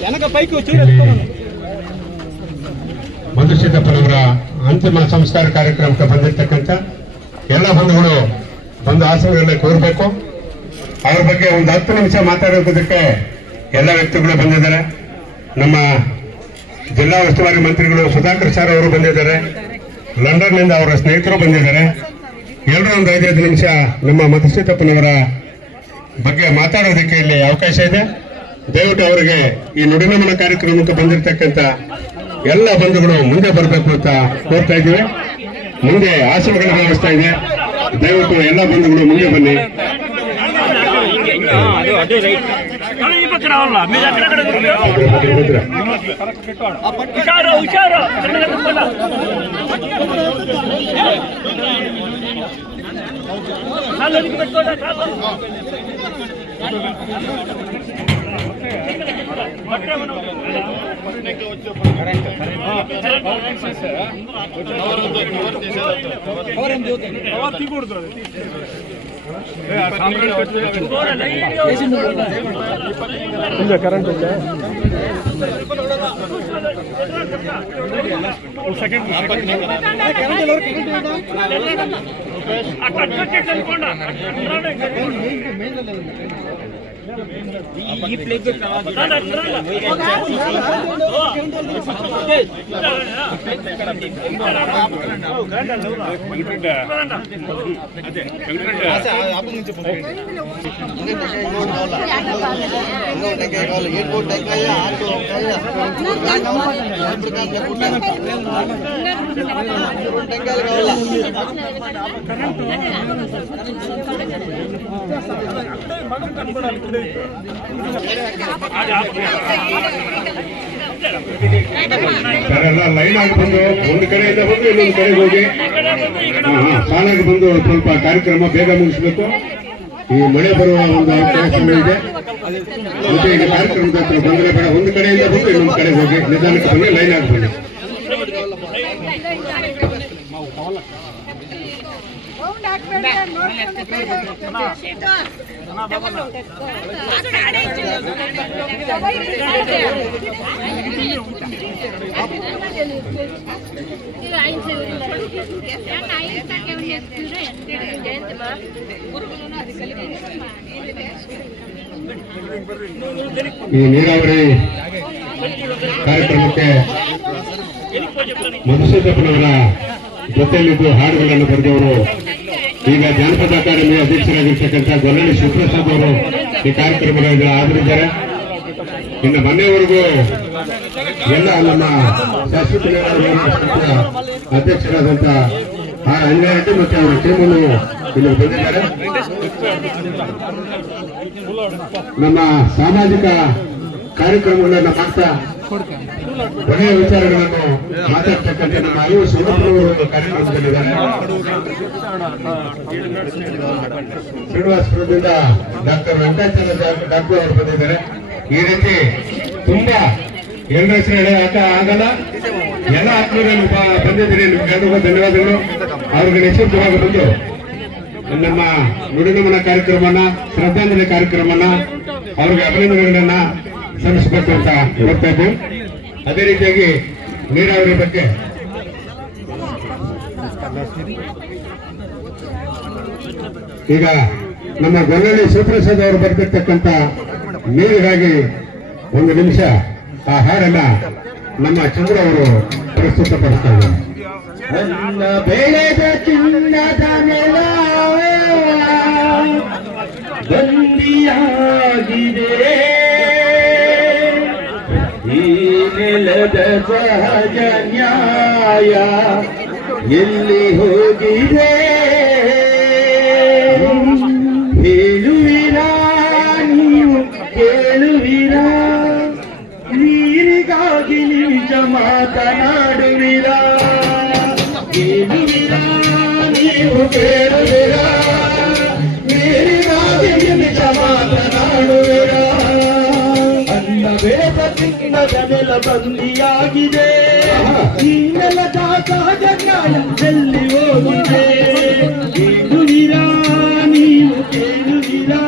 వెనక పైకి వచ్చి ఎత్తుకోమను. ಮಧುಸಿದ್ದಪ್ಪನವರ ಅಂತಿಮ ಸಂಸ್ಕಾರ ಕಾರ್ಯಕ್ರಮಕ್ಕೆ ಬಂದಿರ್ತಕ್ಕಂಥ ಎಲ್ಲ ಬಂಧುಗಳು ಒಂದು ಆಸನಗಳನ್ನ ಕೋರಬೇಕು ಅವ್ರ ಬಗ್ಗೆ ಒಂದು ಹತ್ತು ನಿಮಿಷ ಮಾತಾಡೋದಕ್ಕೆ ಎಲ್ಲ ವ್ಯಕ್ತಿಗಳು ಬಂದಿದ್ದಾರೆ. ನಮ್ಮ ಜಿಲ್ಲಾ ಉಸ್ತುವಾರಿ ಮಂತ್ರಿಗಳು ಸುಧಾಕರ್ ಸರ್ ಅವರು ಬಂದಿದ್ದಾರೆ. ಲಂಡನ್ನಿಂದ ಅವರ ಸ್ನೇಹಿತರು ಬಂದಿದ್ದಾರೆ. ಎಲ್ಲರೂ ಒಂದು ಐದೈದು ನಿಮಿಷ ನಮ್ಮ ಮಧುಸಿದ್ದಪ್ಪನವರ ಬಗ್ಗೆ ಮಾತಾಡೋದಕ್ಕೆ ಇಲ್ಲಿ ಅವಕಾಶ ಇದೆ. ದಯವಿಟ್ಟು ಅವರಿಗೆ ಈ ನುಡಿನಮನ ಕಾರ್ಯಕ್ರಮಕ್ಕೆ ಬಂದಿರತಕ್ಕಂಥ ಎಲ್ಲ ಬಂಧುಗಳು ಮುಂದೆ ಬರಬೇಕು ಅಂತ ಕೋರ್ತಾ ಇದ್ದೀವಿ. ಮುಂದೆ ಆಶ್ರಮಗಳ ವ್ಯವಸ್ಥೆ ಇದೆ. ದಯವಿಟ್ಟು ಎಲ್ಲ ಬಂಧುಗಳು ಮುಂದೆ ಬನ್ನಿ. ಈ ಪಕ್ಕ ರಾವಲ್ಲ మీరు ఎక్కడెక్కడ ಹುಷಾರು ಹುಷಾರು ಕನ್ನಡ ಕೂತ್ಕೊಳ್ಳ. ఈ ప్లేస్ కరెంట్ ಸರೆಲ್ಲ ಲೈನ್ ಆಗಿ ಬಂದು, ಒಂದು ಕಡೆಯಿಂದ ಬಂದು ಇನ್ನೊಂದು ಕಡೆಗೆ ಹೋಗಿ. ಹಾ ಹಾ ಸಾಲಾಗಿ ಬಂದು ಸ್ವಲ್ಪ ಕಾರ್ಯಕ್ರಮ ಬೇಗ ಮುಗಿಸ್ಬೇಕು. ಈ ಮಳೆ ಬರುವ ಒಂದು ಅವಕಾಶ ಇದೆ ಮತ್ತೆ ಈ ಕಾರ್ಯಕ್ರಮದ ಹತ್ರ ಬೇಡ, ಒಂದು ಕಡೆಯಿಂದ ಬಂದು ಇನ್ನೊಂದು ಕಡೆಗೆ ಹೋಗಿ. ನಿಧಾನಕ್ಕೆ ಬಂದು ಲೈನ್ ಆಗಿ ಬನ್ನಿ ಈ ನೀರಾವರಿ ಕಾರ್ಯಕ್ರಮಕ್ಕೆ ಮಧುಸೂದಪ್ಪನವರ ಜೊತೆಯಲ್ಲಿದ್ದು ಹಾಡುಗಳನ್ನು ಬರೆದವರು ಈಗ ಜಾನಪದ ಅಕಾಡೆಮಿ ಅಧ್ಯಕ್ಷರಾಗಿರ್ತಕ್ಕಂಥ ಗೊಲ್ಲಳ್ಳಿ ಶಿವಪ್ರಸಾದ್ ಅವರು ಈ ಕಾರ್ಯಕ್ರಮದಲ್ಲಿ ಆಗಿದ್ದಾರೆ ಇನ್ನು ಮನೆಯವರೆಗೂ ಎಲ್ಲ ನಮ್ಮ ಶಾಶ್ವತ ಅಧ್ಯಕ್ಷರಾದಂಥ ಆರ್ ಮತ್ತೆ ಅವರ ಟೀಮನ್ನು ಇಲ್ಲಿ ಬಂದಿದ್ದಾರೆ. ನಮ್ಮ ಸಾಮಾಜಿಕ ಕಾರ್ಯಕ್ರಮಗಳನ್ನ ಮಾಡ್ತಾ ಒಳ್ಳೆಯ ವಿಚಾರಗಳನ್ನು ಮಾತಾಡ್ತಕ್ಕಂಥ ನಮ್ಮ ಶಿವಪ್ಪನವರು ಒಂದು ಕಾರ್ಯಕ್ರಮದಲ್ಲಿದ್ದಾರೆ. ಶ್ರೀನಿವಾಸಪುರದಿಂದ ಡಾಕ್ಟರ್ ವೆಂಕಟಾಚಾರ್ಯ ಡಾಕ್ಟರ್ ಅವರು ಬಂದಿದ್ದಾರೆ. ಈ ರೀತಿ ತುಂಬಾ ಎಲ್ಲರ ಹೆಸರು ಹೇಳಿ ಆಟ ಆಗಲ್ಲ. ಎಲ್ಲ ಆತ್ಮೀಯರಲ್ಲಿ ಬ- ಬಂದಿದ್ದೀರಿ. ನಿಮ್ಗೆಲ್ಲರಿಗೂ ಧನ್ಯವಾದಗಳು. ಅವ್ರಿಗೆ ನಿಶ್ಚಿತವಾಗಿ ಬಂದು ನಮ್ಮ ನುಡಿನಮನ ಕಾರ್ಯಕ್ರಮನ, ಶ್ರದ್ಧಾಂಜಲಿ ಕಾರ್ಯಕ್ರಮನ, ಅವ್ರಿಗೆ ಅಭಿನಂದನೆಗಳನ್ನ ಸಲ್ಲಿಸಬೇಕು ಅಂತ ಹೇಳ್ತಾ ಇದ್ದೀವಿ. ಅದೇ ರೀತಿಯಾಗಿ ನೀರಾವರಿ ಬಗ್ಗೆ. ಈಗ ನಮ್ಮ ಗೊಲ್ಲಳ್ಳಿ ಶಿವಪ್ರಸಾದ್ ಅವರು ಬರ್ತಿರ್ತಕ್ಕಂತ ನೀರಿಗಾಗಿ ಒಂದು ನಿಮಿಷ ಆ ಹಾಡನ್ನ ನಮ್ಮ ಚಂದ್ರ ಅವರು ಪ್ರಸ್ತುತಪಡಿಸ್ತಾ ಇದ್ದಾರೆ. ಅನ್ನ ಬೆಳೆದ ಚಿನ್ನದ ನ್ಯಾಯ ಎಲ್ಲಿ ಹೋಗಿದೆ ಹೇಳುವಿರಾ ನೀವು ಕೇಳುವಿರಾ ನೀರಿಗಾಗಿ ನಿಜ ಮಾತನಾಡುವಿರಾ ಕೇಳುವಿರಾ ನೀವು ಕೇಳುವಿರಾ ನೆಲ ಬಂದಿಯಾಗಿದೆ ಈ ನೆಲದ ಸಹಜ ನ್ಯಾಯ ಎಲ್ಲಿ ಹೋಗಿದೆ ಕೇಳುವಿರಾ ನೀವು ಕೇಳುವಿರಾ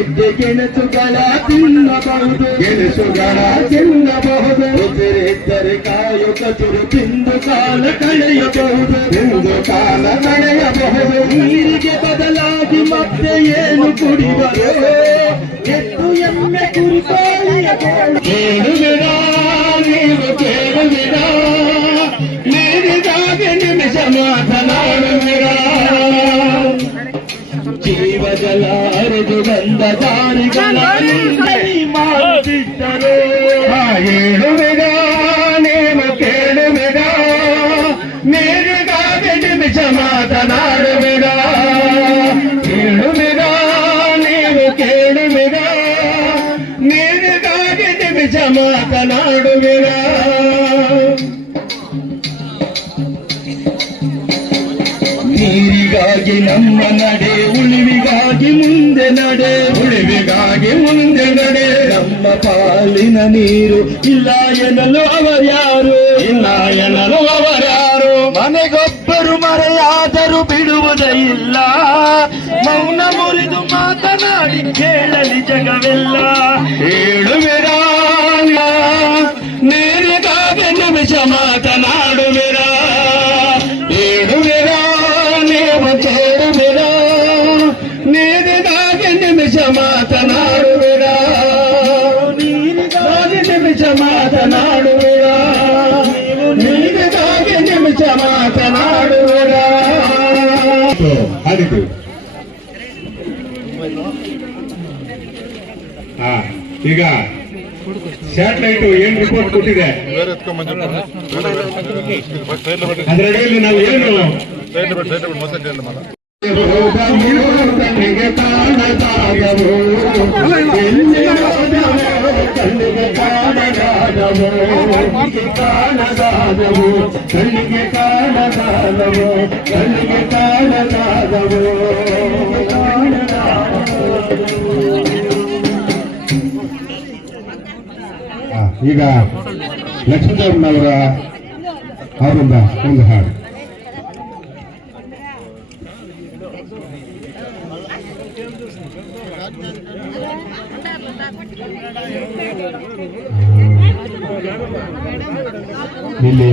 ಬದಲಾಗಿ ಗೆಡ್ಡೆ ಗೆಣಸುಗಳ ತಿನ್ನಬಹುದು ಗೆಣಸುಗಳ ತಿನ್ನಬಹುದು ಉಸಿರಿದ್ದರೆ ಕಾಯುಕ ಚುರು ತಿಂದು ಕಾಲ ಕಳೆಯಬಹುದು ತಿಂದು ಕಾಲ ಕಳೆಯಬಹುದು ನೀರಿಗೆ ಬದಲಾಗಿ ಮತ್ತೆ ಏನು ಕುಡಿದರು ಎತ್ತು ಎಮ್ಮೆ ಕುರಿತೋಳಿಯ ಕೇಳುವಿರ ಹರಿದು ಬಂದ ದಾರಿಗಳ ನಿಂದನೆ ಮಾಡುತ್ತಿದ್ದರು ಹೇಳುವಿರ ನೀವು ಕೇಳುವಿರ ನೀರಿಗಾಗಿ ನಿಮಿಷ ಮಾತನಾಡುವಿರ ಹೇಳುವಿರ ನೀವು ಕೇಳುವಿರ ನೀರಿಗಾಗಿ ನಿಮಿಷ ಮಾತನಾಡುವಿರ ನೀರಿಗಾಗಿ ನಮ್ಮ ನಡೆ ಉಳಿವಿಗಾಗಿ ಮುಂದೆ ನಡೆ, ಉಳಿವಿಗಾಗಿ ಮುಂದೆ ನಡೆ. ನಮ್ಮ ಪಾಲಿನ ನೀರು ಇಲ್ಲ ಎನ್ನಲು ಅವರ್ಯಾರು ಇಲ್ಲ ಎನ್ನಲು ಅವರ್ಯಾರು ಮನೆಗೊಬ್ಬರು ಮರೆಯಾದರೂ ಬಿಡುವುದೇ ಇಲ್ಲ. ಮೌನ ಮುರಿದು ಮಾತನಾಡಿ ಕೇಳಲಿ ಜಗವೆಲ್ಲ. ಹೇಳುವಿರ ನೀರಿಗಾಗಿ ನಿಮಿಷ ಮಾತನಾಡುವಿರ ನೀರಿಗಾಗಿ ನಿಮಿಷ ಮಾತನಾಡುವಿರ ನೀರಿಗಾಗಿ ನಿಮಿಷ ಮಾತನಾಡುವಿರ ಹಾಡಿದ್ದು ಹಾ ಈಗ ಸ್ಯಾಟಲೈಟ್ ಏನ್ ರಿಪೋರ್ಟ್ ಕೊಟ್ಟಿದೆ? ಬೇರೆ ಎತ್ಕೊಂಡ್ ಅದರಡಿಯಲ್ಲಿ ನಾವು ಏನು ಮಾಡ ಕಣ್ಣಿಗೆ ಕಾಣದಾದವು ಎಲ್ಲಿ ಹೋದವೋ ಕಣ್ಣಿಗೆ ಕಾಣದಾದವು ಕಣ್ಣಿಗೆ ಕಾಣದಾದವು ಕಣ್ಣಿಗೆ ಕಾಣದಾದವು ಕಣ್ಣಿಗೆ ಕಾಣದಾದವು ಆ, ಈಗ ಲಕ್ಷ್ಮೀದೇವನವರ ಅವರಿಂದ ಒಂದು ಹಾಡು ಇಲ್ಲಿ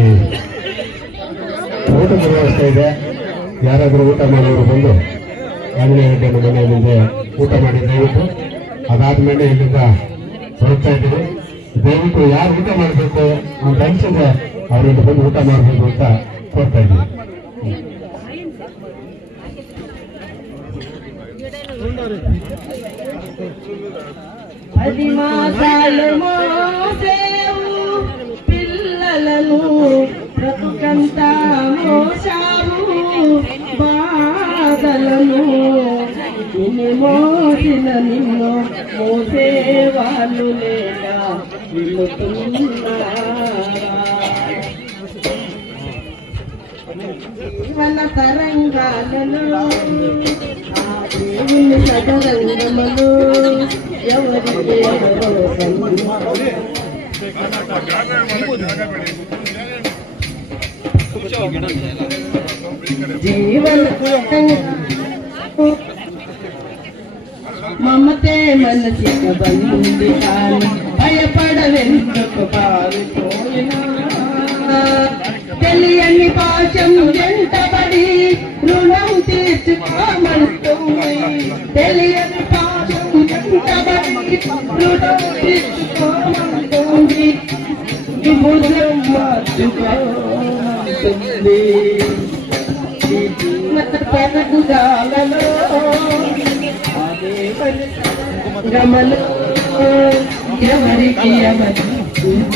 ಊಟದ ವ್ಯವಸ್ಥೆ ಇದೆ. ಯಾರಾದರೂ ಊಟ ಮಾಡೋರು ಬಂದು ಆಂಜನೇಯ ಮನೆಯ ಮುಂದೆ ಊಟ ಮಾಡಿ ದಯವಿಟ್ಟು ಅದಾದ ಮೇಲೆ ಇಲ್ಲಿಂದ ಬರುತ್ತಾ ಇದ್ದೀವಿ. ದಯವಿಟ್ಟು ಯಾರು ಊಟ ಮಾಡಬೇಕು? ಅಂತ ಅನ್ಸಿದೆ ಅವರಿಂದ ಬಂದು ಊಟ ಮಾಡಬೇಕು ಅಂತ ಕೊಡ್ತಾ ಇದ್ದೀವಿ. ಹದಿಮಾಸಾಲು ಮೋಸೇ. బ్రతుకంతా మోసావు బాధలను నిన్ను మోసిన నిన్ను మోసేవాళ్ళు లేక జీవన తరంగాలలో దేవుని సదరంగములు మమతే మనసిక బంది కాని భయపడవెందుకు పారిపోయినా తెలియని పాశం వెంటబడి రుణం తీర్చుకోమంటుంది. తెలియని పాశం ఎంతమంది రుణం తీర్చుకోమంటుంది. విభుజం మార్చుకో. ఉంటుంది పెనగుజాలలో ఎవరికి ఎవరి